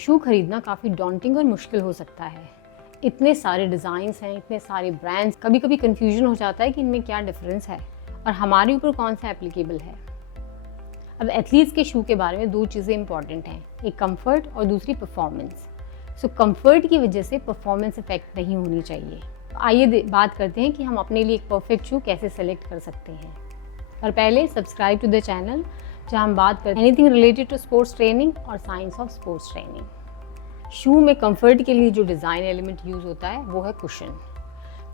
शू खरीदना काफ़ी डॉन्टिंग और मुश्किल हो सकता है। इतने सारे डिज़ाइंस हैं, इतने सारे ब्रांड्स, कभी कभी कन्फ्यूजन हो जाता है कि इनमें क्या डिफरेंस है और हमारे ऊपर कौन सा एप्लीकेबल है। अब एथलीट्स के शू के बारे में दो चीज़ें इंपॉर्टेंट हैं, एक कंफर्ट और दूसरी परफॉर्मेंस। सो कंफर्ट की वजह से परफॉर्मेंस इफेक्ट नहीं होनी चाहिए। आइए बात करते हैं कि हम अपने लिए एक परफेक्ट शू कैसे सेलेक्ट कर सकते हैं। और पहले सब्सक्राइब टू द चैनल, जहाँ हम बात करते हैं anything related to sports training और science of sports training. Shoe में कंफर्ट के लिए जो डिज़ाइन एलिमेंट यूज़ होता है वो है कुशन।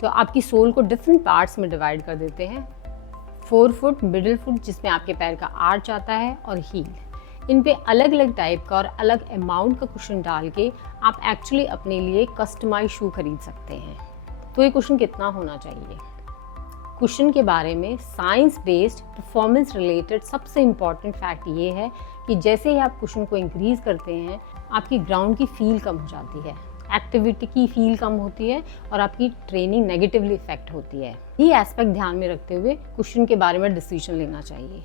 तो आपकी सोल को डिफरेंट पार्ट्स में डिवाइड कर देते हैं, फोरफुट, मिडिल फुट जिसमें आपके पैर का आर्च आता है, और हील। इन पे अलग अलग टाइप का और अलग अमाउंट का कुशन डाल के आप एक्चुअली अपने लिए कस्टमाइज शू खरीद सकते हैं। तो ये कुशन कितना होना चाहिए? कुशन के बारे में साइंस बेस्ड परफॉर्मेंस रिलेटेड सबसे इम्पॉर्टेंट फैक्ट ये है कि जैसे ही आप कुशन को इंक्रीज़ करते हैं, आपकी ग्राउंड की फील कम हो जाती है, एक्टिविटी की फील कम होती है और आपकी ट्रेनिंग नेगेटिवली इफेक्ट होती है। ये एस्पेक्ट ध्यान में रखते हुए कुशन के बारे में डिसीजन लेना चाहिए।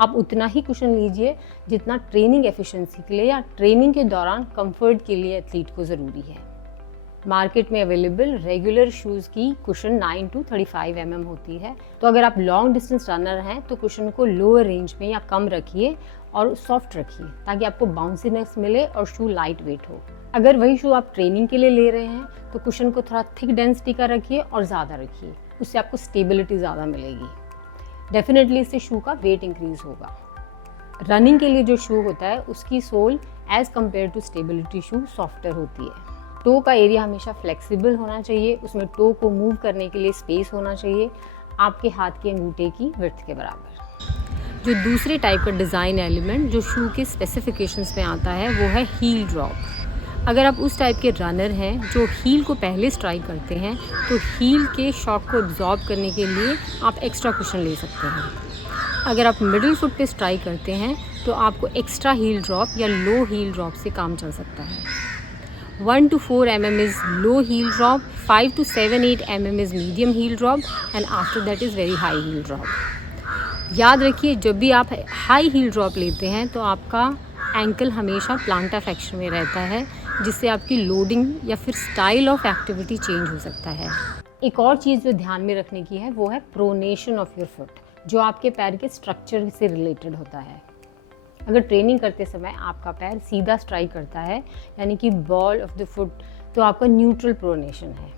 आप उतना ही कुशन लीजिए जितना ट्रेनिंग एफिशिएंसी के लिए या ट्रेनिंग के दौरान कंफर्ट के लिए एथलीट को ज़रूरी है। मार्केट में अवेलेबल रेगुलर शूज़ की कुशन 9 to 35 mm होती है। तो अगर आप लॉन्ग डिस्टेंस रनर हैं तो कुशन को लोअर रेंज में या कम रखिए और सॉफ्ट रखिए ताकि आपको बाउंसीनेस मिले और शू लाइट वेट हो। अगर वही शू आप ट्रेनिंग के लिए ले रहे हैं तो कुशन को थोड़ा थिक डेंसिटी का रखिए और ज़्यादा रखिए, उससे आपको स्टेबिलिटी ज़्यादा मिलेगी। डेफिनेटली इससे शू का वेट इंक्रीज़ होगा। रनिंग के लिए जो शू होता है उसकी sole as compare to stability shoe softer होती है। टो का एरिया हमेशा फ्लेक्सिबल होना चाहिए, उसमें टो को मूव करने के लिए स्पेस होना चाहिए आपके हाथ के अंगूठे की विड्थ के बराबर। जो दूसरे टाइप का डिज़ाइन एलिमेंट जो शू के स्पेसिफिकेशंस में आता है वो है हील ड्रॉप। अगर आप उस टाइप के रनर हैं जो हील को पहले स्ट्राइक करते हैं तो हील के शॉक को एब्जॉर्ब करने के लिए आप एक्स्ट्रा कुशन ले सकते हैं। अगर आप मिडिल फुट पे स्ट्राइक करते हैं तो आपको एक्स्ट्रा हील ड्रॉप या लो हील ड्रॉप से काम चल सकता है। 1 to 4 mm is low heel drop, 5 to 7-8 mm is medium heel drop and after that is very high heel drop. याद रखिए जब भी आप हाई हील ड्रॉप लेते हैं तो आपका एंकल हमेशा प्लांटा फ्लेक्शन में रहता है, जिससे आपकी लोडिंग या फिर स्टाइल ऑफ एक्टिविटी चेंज हो सकता है। एक और चीज़ जो ध्यान में रखने की है वो है प्रोनेशन ऑफ योर फुट, जो आपके पैर के स्ट्रक्चर से रिलेटेड होता है। अगर ट्रेनिंग करते समय आपका पैर सीधा स्ट्राइक करता है यानी कि बॉल ऑफ द फुट, तो आपका न्यूट्रल प्रोनेशन है।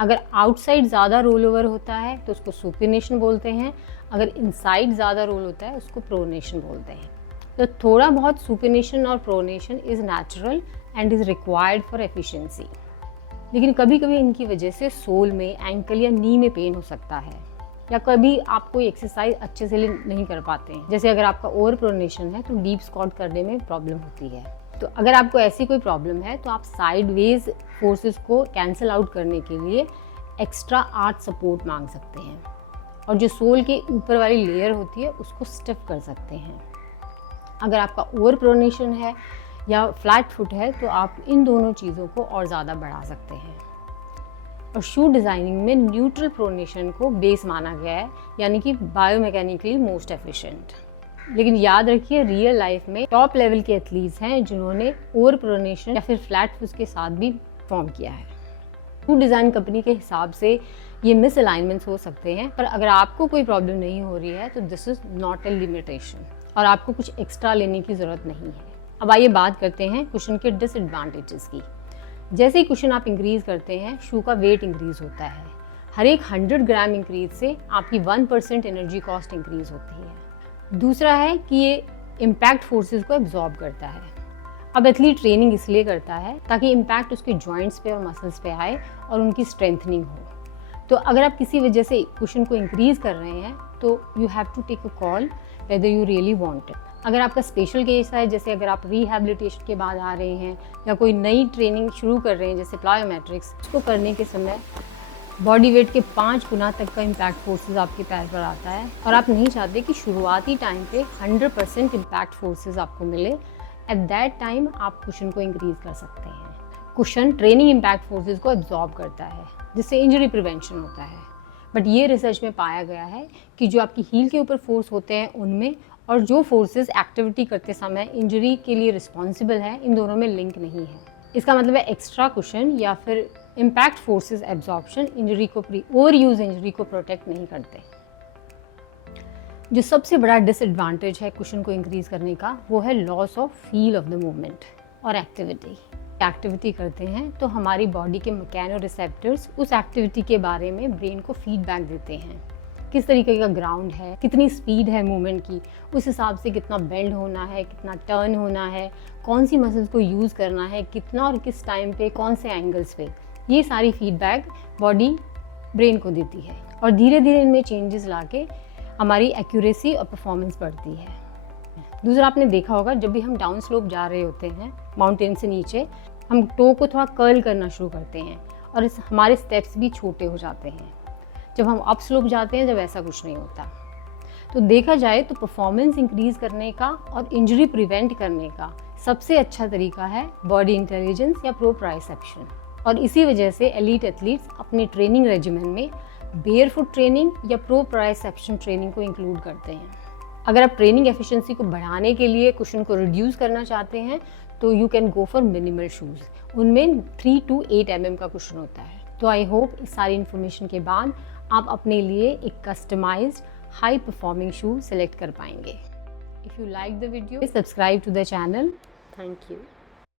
अगर आउटसाइड ज़्यादा रोल ओवर होता है तो उसको सुपिनेशन बोलते हैं, अगर इनसाइड ज़्यादा रोल होता है उसको प्रोनेशन बोलते हैं। तो थोड़ा बहुत सुपिनेशन और pronation is natural and is required for efficiency, लेकिन कभी कभी इनकी वजह से सोल में, एंकल या नी में पेन हो सकता है, या कभी आप कोई एक्सरसाइज अच्छे से नहीं कर पाते हैं। जैसे अगर आपका ओवर प्रोनेशन है तो डीप स्क्वाट करने में प्रॉब्लम होती है। तो अगर आपको ऐसी कोई प्रॉब्लम है तो आप साइडवेज फोर्सेस को कैंसिल आउट करने के लिए एक्स्ट्रा आर्च सपोर्ट मांग सकते हैं और जो सोल के ऊपर वाली लेयर होती है उसको स्टिफ कर सकते हैं। अगर आपका ओवर प्रोनेशन है या फ्लैट फुट है तो आप इन दोनों चीज़ों को और ज़्यादा बढ़ा सकते हैं। और शू डिज़ाइनिंग में न्यूट्रल प्रोनेशन को बेस माना गया है, यानी कि बायोमैकेनिकली मोस्ट एफिशिएंट। लेकिन याद रखिए रियल लाइफ में टॉप लेवल के एथलीट्स हैं जिन्होंने ओवर प्रोनेशन या फिर फ्लैट फुट के साथ भी परफॉर्म किया है। शू डिज़ाइन कंपनी के हिसाब से ये मिस अलाइनमेंट्स हो सकते हैं, पर अगर आपको कोई प्रॉब्लम नहीं हो रही है तो this is not a limitation और आपको कुछ एक्स्ट्रा लेने की ज़रूरत नहीं है। अब आइए बात करते हैं कुशन के डिसएडवांटेजेस की। जैसे ही कुशन आप इंक्रीज़ करते हैं शू का वेट इंक्रीज़ होता है। हर एक 100 ग्राम इंक्रीज से आपकी 1% एनर्जी कॉस्ट इंक्रीज़ होती है। दूसरा है कि ये इम्पैक्ट फोर्सेस को एब्जॉर्ब करता है। अब एथलीट ट्रेनिंग इसलिए करता है ताकि इम्पैक्ट उसके जॉइंट्स पे और मसल्स पे आए और उनकी स्ट्रेंथनिंग हो। तो अगर आप किसी वजह से कुशन को इंक्रीज़ कर रहे हैं तो you have to take a call whether you really want it. अगर आपका स्पेशल केस है, जैसे अगर आप रिहैबिलिटेशन के बाद आ रहे हैं या कोई नई ट्रेनिंग शुरू कर रहे हैं जैसे प्लायोमेट्रिक्स, उसको करने के समय बॉडी वेट के 5 गुना तक का इम्पैक्ट फोर्सेस आपके पैर पर आता है और आप नहीं चाहते कि शुरुआती टाइम पे 100% इम्पैक्ट फोर्सेस आपको मिले। एट दैट टाइम आप कुशन को इंक्रीज़ कर सकते हैं। कुशन ट्रेनिंग इम्पैक्ट फोर्सेस को एब्जॉर्ब करता है जिससे इंजरी प्रिवेंशन होता है। बट ये रिसर्च में पाया गया है कि जो आपकी हील के ऊपर फोर्स होते हैं उनमें और जो फोर्सेस एक्टिविटी करते समय इंजरी के लिए रिस्पॉन्सिबल है, इन दोनों में लिंक नहीं है। इसका मतलब है एक्स्ट्रा कुशन या फिर इम्पैक्ट फोर्सेस एब्जॉर्प्शन इंजरी को ओवर यूज इंजरी को प्रोटेक्ट नहीं करते। जो सबसे बड़ा डिसएडवांटेज है कुशन को इंक्रीज करने का, वो है loss of feel of the movement और एक्टिविटी करते हैं तो हमारी बॉडी के मैकेनो रिसेप्टर्स उस एक्टिविटी के बारे में ब्रेन को फीडबैक देते हैं। किस तरीके का ग्राउंड है, कितनी स्पीड है मूवमेंट की, उस हिसाब से कितना बेंड होना है, कितना टर्न होना है, कौन सी मसल्स को यूज़ करना है, कितना और किस टाइम पे, कौन से एंगल्स पे, ये सारी फीडबैक बॉडी ब्रेन को देती है और धीरे धीरे इनमें चेंजेस लाके हमारी एक्यूरेसी और परफॉर्मेंस बढ़ती है। दूसरा, आपने देखा होगा जब भी हम डाउन स्लोप जा रहे होते हैं माउंटेन से नीचे, हम टो को थोड़ा कर्ल करना शुरू करते हैं और हमारे स्टेप्स भी छोटे हो जाते हैं। जब हम अप स्लोप जाते हैं जब ऐसा कुछ नहीं होता। तो देखा जाए तो परफॉर्मेंस इंक्रीज करने का और इंजरी प्रिवेंट करने का सबसे अच्छा तरीका है बॉडी इंटेलिजेंस या प्रोप्राइसेप्शन। और इसी वजह से एलीट एथलीट्स अपने ट्रेनिंग रेजिमेंट में बेयरफुट ट्रेनिंग या प्रोप्राइसेप्शन ट्रेनिंग को इंक्लूड करते हैं। अगर आप ट्रेनिंग एफिशिएंसी को बढ़ाने के लिए कुशन को रिड्यूस करना चाहते हैं तो you can go for minimal shoes. उनमें 3 to 8 mm का कुशन होता है। तो आई होप इस सारी इन्फॉर्मेशन के बाद आप अपने लिए एक customized high performing shoe select कर पाएंगे। If you like the video, subscribe to the channel. Thank you.